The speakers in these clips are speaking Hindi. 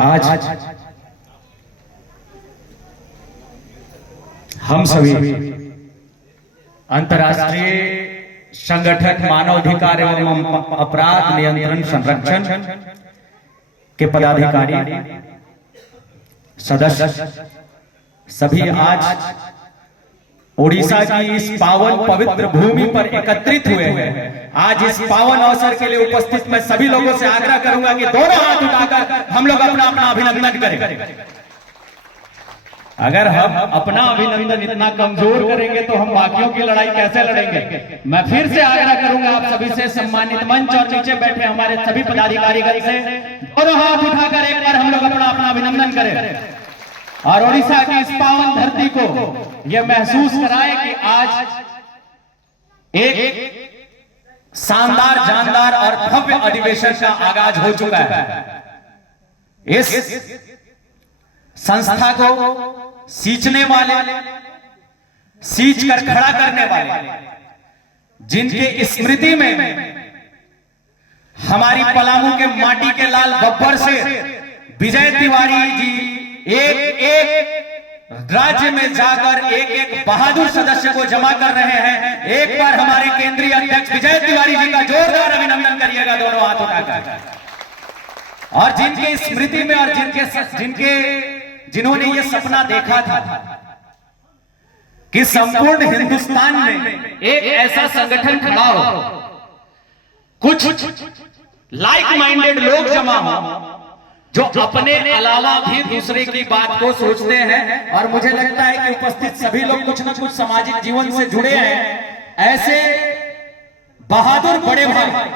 आज हम सभी अंतर्राष्ट्रीय संगठन मानवाधिकार एवं अपराध नियंत्रण संरक्षण के पदाधिकारी सदस्य सभी आज ओडिशा की इस पावन पवित्र भूमि पर एकत्रित हुए हैं। आज इस पावन अवसर के लिए उपस्थित मैं सभी लोगों से आग्रह करूंगा कि दोनों हाथ उठाकर हम लोग अपना अपना अभिनंदन करें। अगर हम अपना अभिनंदन इतना कमजोर करेंगे तो हम बाकियों की लड़ाई कैसे लड़ेंगे। मैं फिर से आग्रह करूंगा आप सभी से, सम्मानित मंच और नीचे बैठे हमारे सभी पदाधिकारीगण से, दोनों हाथ उठाकर एक बार हम लोग अपना अपना अभिनंदन करें और ओडिशा की इस पावन धरती को यह महसूस कराए कि आज एक शानदार जानदार और भव्य अधिवेशन का आगाज हो चुका है। इस संस्था को सींचने वाले, सींच कर खड़ा करने वाले, जिनके स्मृति में हमारी पलामू के माटी के लाल बब्बर से विजय तिवारी जी एक एक राज्य में जाकर एक एक बहादुर सदस्य को जमा कर रहे हैं। एक बार हमारे केंद्रीय अध्यक्ष विजय तिवारी जी का जोरदार अभिनंदन करिएगा दोनों हाथ उठाकर। और जिनके स्मृति में और जिन्होंने ये सपना देखा था कि संपूर्ण हिंदुस्तान में एक ऐसा संगठन खड़ा हो, कुछ लाइक माइंडेड लोग जमा हो जो अपने अलावा भी दूसरे की बात को सोचते हैं। और मुझे लगता है कि उपस्थित सभी लोग कुछ न कुछ सामाजिक जीवन से जुड़े हैं। ऐसे बहादुर बड़े भाई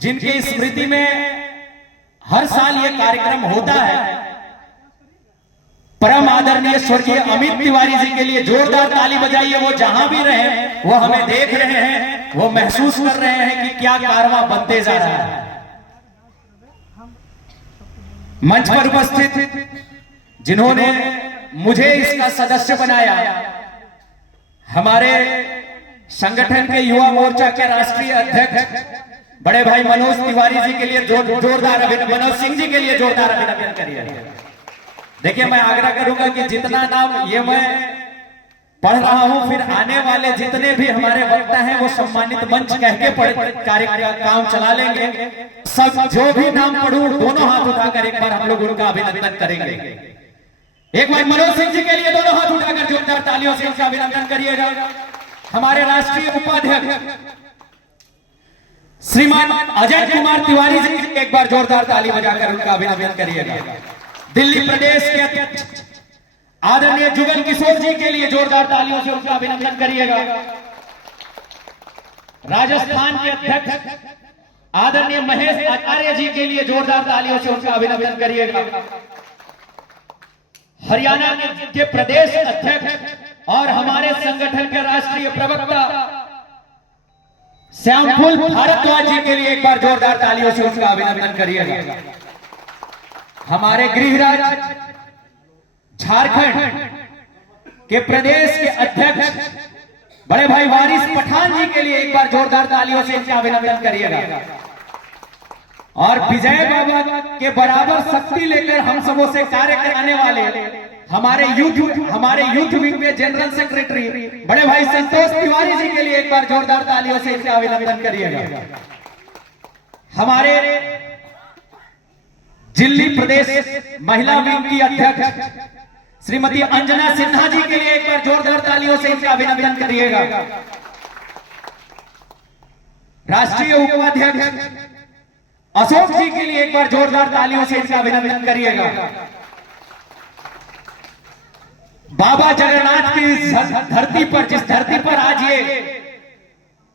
जिनकी स्मृति में हर साल ये कार्यक्रम होता है। परम आदरणीय स्वर्गीय अमित तिवारी जी के लिए जोरदार ताली बजाइए। वो जहां भी रहे वो हमें देख रहे हैं, वो महसूस कर रहे हैं कि क्या कारवां बनते जा रहा है। मंच पर उपस्थित जिन्होंने मुझे इसका सदस्य बनाया, हमारे संगठन के युवा मोर्चा के राष्ट्रीय अध्यक्ष बड़े भाई मनोज तिवारी जी के लिए जोरदार अभिनंदन, मनोज सिंह जी के लिए जोरदार अभिनंदन करिए। देखिए, मैं आग्रह करूंगा कि जितना नाम ये मैं पढ़ रहा हूं, फिर आने वाले जितने भी हमारे वक्ता हैं वो सम्मानित मंच कह के काम चला लेंगे। सब जो भी नाम पढ़ूं दोनों हाथ उठाकर एक बार हम लोग उनका अभिनंदन करेंगे। एक बार मनोज सिंह जी के लिए दोनों हाथ उठाकर जोरदार तालियों से उनका अभिनंदन करिएगा। हमारे राष्ट्रीय उपाध्यक्ष श्रीमान अजय कुमार तिवारी जी एक बार जोरदार ताली बजाकर उनका अभिनंदन करिएगा। दिल्ली प्रदेश के अध्यक्ष आदरणीय जुगल किशोर जी के लिए जोरदार तालियों से उनका अभिनंदन करिएगा। राजस्थान के अध्यक्ष आदरणीय महेश आचार्य जी के लिए जोरदार तालियों से उनका अभिनंदन करिएगा। हरियाणा के प्रदेश अध्यक्ष और हमारे संगठन के राष्ट्रीय प्रवक्ता श्यामफूल भारद्वाज जी के लिए एक बार जोरदार तालियों से उनका अभिनंदन करिएगा। हमारे गृहराज झारखंड के प्रदेश के अध्यक्ष बड़े भाई वारिस पठान जी के लिए एक बार जोरदार तालियों से इनका अभिनंदन करिएगा। और विजय बाबा के बराबर शक्ति लेकर हम सबों से कार्य कराने वाले हमारे यूथ विंग के जनरल सेक्रेटरी बड़े भाई संतोष तिवारी जी के लिए एक बार जोरदार तालियों से इनका अभिनंदन करिएगा। हमारे दिल्ली प्रदेश महिला विंग की अध्यक्ष श्रीमती अंजना सिन्हा जी के लिए एक बार जोरदार तालियों से इनका अभिनंदन करिएगा। राष्ट्रीय उपाध्यक्ष अशोक जी के लिए एक बार जोरदार तालियों से इनका अभिनंदन करिएगा। बाबा जगन्नाथ की धरती पर, जिस धरती पर आज ये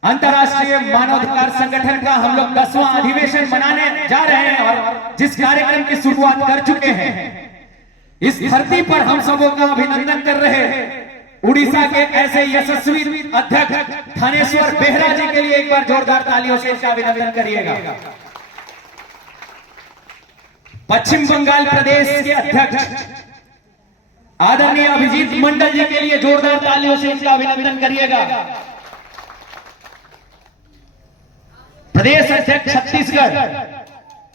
अंतर्राष्ट्रीय मानवाधिकार संगठन का हम लोग 10वां अधिवेशन मनाने जा रहे हैं और जिस कार्यक्रम की शुरुआत कर चुके हैं, इस धरती पर हम सबों का अभिनंदन कर रहे हैं उड़ीसा के ऐसे यशस्वी अध्यक्ष थानेश्वर बेहरा जी के लिए एक बार जोरदार तालियों से इसका अभिनंदन करिएगा। पश्चिम बंगाल प्रदेश के अध्यक्ष आदरणीय अभिजीत मंडल जी के लिए जोरदार तालियों से इसका अभिनंदन करिएगा। प्रदेश अध्यक्ष छत्तीसगढ़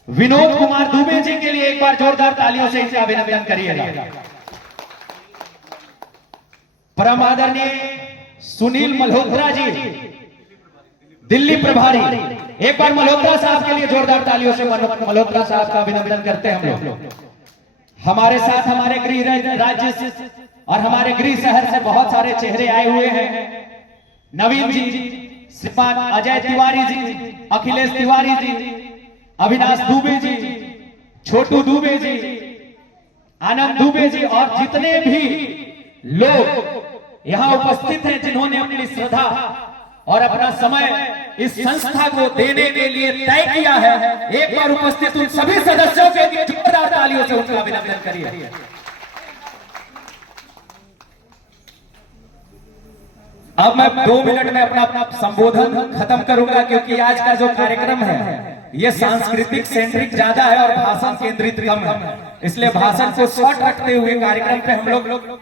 विनोद कुमार दुबे जी के लिए एक बार जोरदार तालियों से इनका अभिनंदन करिएगा। परम आदरणीय सुनील मल्होत्रा जी, दिल्ली प्रभारी, एक बार मल्होत्रा साहब के लिए जोरदार तालियों से मल्होत्रा साहब का अभिनंदन करते हैं हम लोग। हमारे साथ हमारे गृह राज्य से और हमारे गृह शहर से बहुत सारे चेहरे आए हुए हैं। नवीन जी, श्रीमान अजय तिवारी जी, अखिलेश तिवारी जी, अविनाश दुबे जी, छोटू दुबे जी, आनंद दुबे जी और जितने भी लोग यहां उपस्थित हैं जिन्होंने अपनी श्रद्धा और अपना समय इस संस्था को देने के लिए तय किया है, एक बार उपस्थित उन सभी सदस्यों के लिए जोरदार तालियों से उनका अभिनंदन करिए। अब मैं 2 मिनट में अपना संबोधन खत्म करूंगा, क्योंकि आज का जो कार्यक्रम है ये सांस्कृतिक सेंट्रिक ज्यादा है और भाषण केंद्रित कम है, इसलिए भाषण को शॉर्ट रखते हुए कार्यक्रम पे हम लोग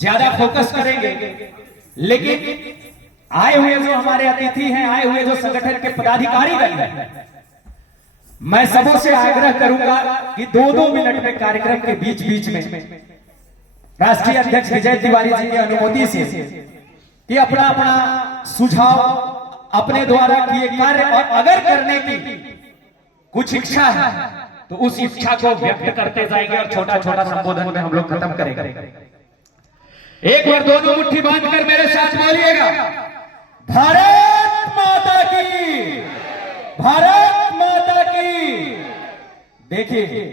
ज्यादा फोकस करेंगे। लेकिन आए हुए जो हमारे अतिथि हैं, आए हुए जो संगठन के पदाधिकारी हैं, मैं सबों से आग्रह करूंगा कि 2-2 मिनट में कार्यक्रम के बीच बीच में राष्ट्रीय अध्यक्ष विजय तिवारी जी की अनुमति से कि अपना अपना सुझाव, अपने द्वारा किए कार्य और अगर करने की कुछ इच्छा है तो उस इच्छा को व्यक्त करते जाएंगे और छोटा छोटा संबोधन में हम लोग खत्म करेंगे। एक बार दोनों मुट्ठी बांधकर मेरे साथ बोलिएगा, भारत माता की, भारत माता की। देखिए,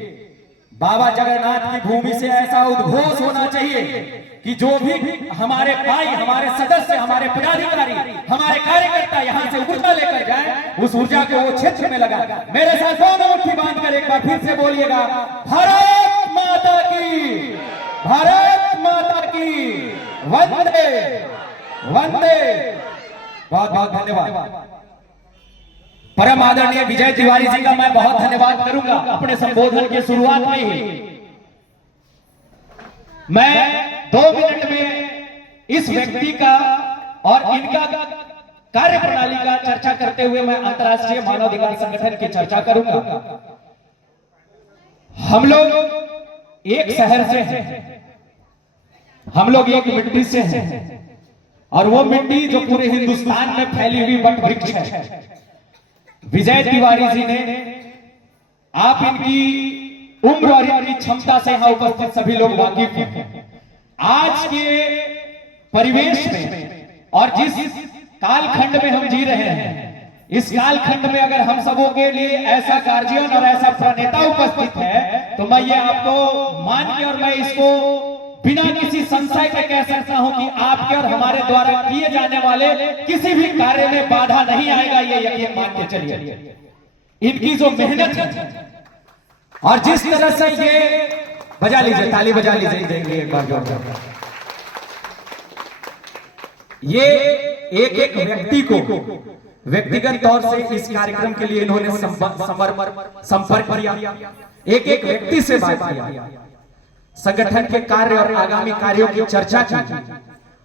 बाबा जगन्नाथ की भूमि से ऐसा उद्घोष होना चाहिए कि जो भी हमारे भाई, हमारे सदस्य, हमारे पदाधिकारी, हमारे कार्यकर्ता यहां से ऊर्जा लेकर जाए, उस ऊर्जा को वो क्षेत्र में लगा। मेरे साथ दोनों मुट्ठी बांधकर एक बार फिर से बोलिएगा, भारत माता की, भारत माता की, वंदे वंदे। बहुत बहुत धन्यवाद। परम आदरणीय विजय तिवारी जी का मैं बहुत धन्यवाद करूंगा। अपने संबोधन की शुरुआत में ही मैं 2 मिनट में इस व्यक्ति का और इनका कार्य प्रणाली का चर्चा करते हुए मैं अंतर्राष्ट्रीय मानवाधिकार संगठन की चर्चा करूंगा। हम लोग एक शहर से हैं, हम लोग एक मिट्टी से हैं, और वो मिट्टी जो पूरे हिंदुस्तान में फैली हुई वट वृक्ष है। विजय तिवारी जी ने, आप इनकी उम्र और इनकी क्षमता से यहां उपस्थित सभी लोग वाकिफ हैं। आज के परिवेश में और जिस कालखंड में हम जी रहे हैं, इस कालखंड में अगर हम सबों के लिए ऐसा गार्जियन और ऐसा प्रणेता उपस्थित है तो मैं ये आपको मान के और मैं इसको बिना किसी संशय के कह सकता हूं कि आपके और हमारे द्वारा किए जाने वाले किसी भी कार्य में बाधा नहीं आएगा, ये यकीन मान के चलिए। इनकी जो मेहनत है और जिस तरह से ये, बजा लीजिए, ताली बजा लीजिए एक बार जोरदार। ये एक एक व्यक्ति को व्यक्तिगत तौर से इस कार्यक्रम के लिए इन्होंने संपर्क किया, एक एक व्यक्ति से बात किया, संगठन के कार्य और आगामी कार्यों की चर्चा की,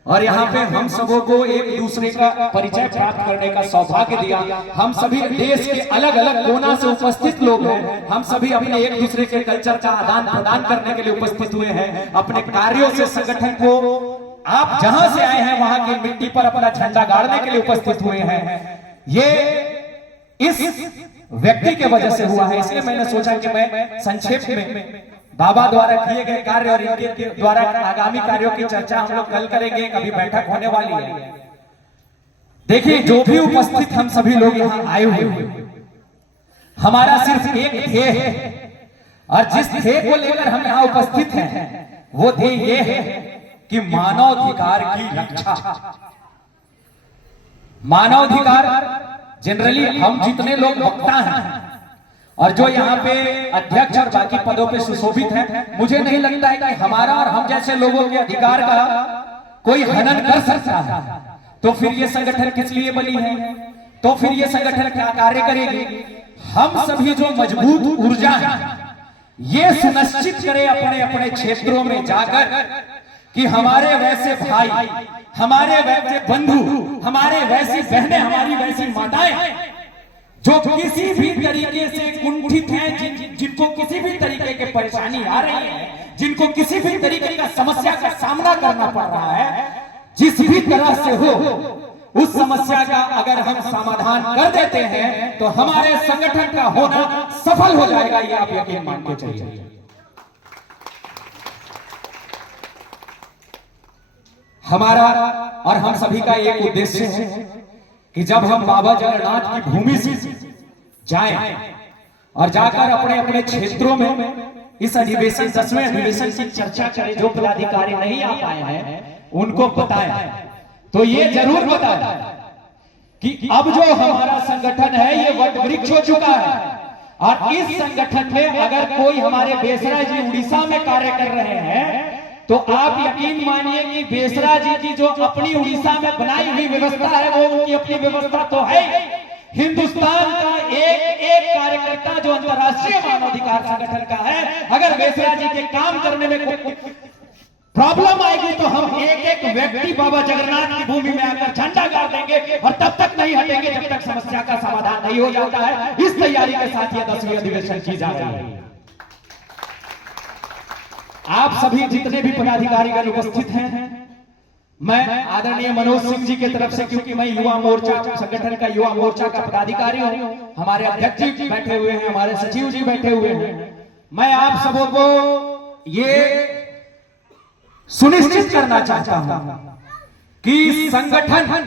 और यहाँ पे हम सबों को एक दूसरे का परिचय प्राप्त करने का सौभाग्य दिया। हम सभी देश के अलग अलग कोना से उपस्थित लोग हैं, हम सभी अपने एक दूसरे के कल्चर का आदान प्रदान करने के लिए उपस्थित हुए हैं। अपने कार्यों से संगठन को, आप जहां से आए हैं वहां की मिट्टी पर अपना झंडा गाड़ने के लिए उपस्थित हुए हैं। ये इस व्यक्ति के वजह से हुआ है, इसलिए मैंने सोचा कि मैं संक्षेप में बाबा द्वारा किए गए कार्य और इनके द्वारा आगामी कार्यों की चर्चा हम लोग कल करेंगे, कभी बैठक होने वाली है। देखिए, जो भी उपस्थित हम सभी लोग यहाँ आए हुए हैं, हमारा सिर्फ एक ध्येय है, और जिस ध्येय को लेकर हम यहाँ उपस्थित हैं वो ध्येय ये है कि मानवाधिकार की रक्षा। मानवाधिकार जनरली हम जितने लोग वक्ता हैं और जो यहाँ पे अध्यक्ष और बाकी पदों पे सुशोभित हैं, मुझे नहीं लगता है कि हमारा और हम जैसे लोगों के अधिकार का कोई हनन कर सकता है। तो फिर ये संगठन किस लिए बनी है, तो फिर ये संगठन क्या कार्य करेगी? हम सभी जो मजबूत ऊर्जा है ये सुनिश्चित करें अपने अपने क्षेत्रों में जाकर कि हमारे वैसे भाई, हमारे वैसे बंधु, हमारे वैसी बहनें, हमारी वैसी माताएं जो किसी भी तरीके से कुंठित हैं, जिनको किसी भी तरीके की परेशानी आ रही है, जिनको किसी भी तरीके का समस्या का सामना करना पड़ रहा है, जिस भी तरह से हो उस समस्या का अगर हम समाधान कर देते हैं तो हमारे संगठन का होना सफल हो जाएगा, ये आप यकीन मान के चलिए। हमारा और हम सभी का एक उद्देश्य है कि जब हम बाबा जगन्नाथ की भूमि से जाएं और जाकर अपने अपने क्षेत्रों में इस अधिवेशन 10वें अधिवेशन की चर्चा करें, जो पदाधिकारी नहीं आ पाए हैं उनको बताएं, तो ये जरूर बताएं कि अब जो हमारा संगठन है ये वट वृक्ष हो चुका है, और इस संगठन में अगर कोई हमारे बेसरा जी उड़ीसा में कार्य कर रहे हैं तो आप यकीन मानिए कि बेसरा जी की जो अपनी उड़ीसा में बनाई हुई व्यवस्था है वो उनकी अपनी व्यवस्था तो है। हिंदुस्तान का एक एक कार्यकर्ता जो अंतर्राष्ट्रीय मानवाधिकार संगठन का है, अगर बेसरा जी के काम करने में कोई प्रॉब्लम आएगी तो हम एक एक व्यक्ति बाबा जगन्नाथ की भूमि में आकर झंडा गाड़ देंगे, और तब तक नहीं हटेंगे जब तक समस्या का समाधान नहीं हो जाता है। इस तैयारी के साथ ये 10वीं अधिवेशन की जा रही है। आप सभी जितने भी पदाधिकारीगण उपस्थित हैं, मैं आदरणीय मनोज सिंह जी की तरफ से, क्योंकि मैं युवा मोर्चा संगठन का युवा मोर्चा का पदाधिकारी हूं, हमारे अध्यक्ष जी बैठे हुए हैं, हमारे सचिव जी बैठे हुए हैं, मैं आप सबों को ये सुनिश्चित करना चाहता हूं कि संगठन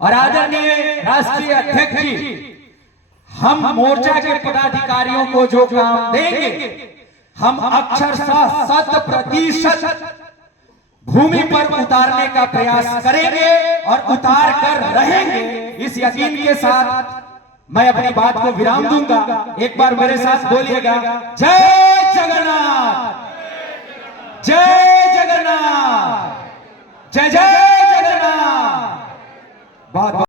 और आदरणीय राष्ट्रीय अध्यक्ष जी हम मोर्चा के पदाधिकारियों को जो काम देंगे हम अक्षरशः 100% भूमि पर उतारने का प्रयास करेंगे और उतार कर रहेंगे। इस यकीन के साथ मैं अपनी बात को विराम दूंगा। एक बार मेरे साथ बोलिएगा, जय जगन्नाथ, जय जगन्नाथ, जय जय जगन्नाथ। बहुत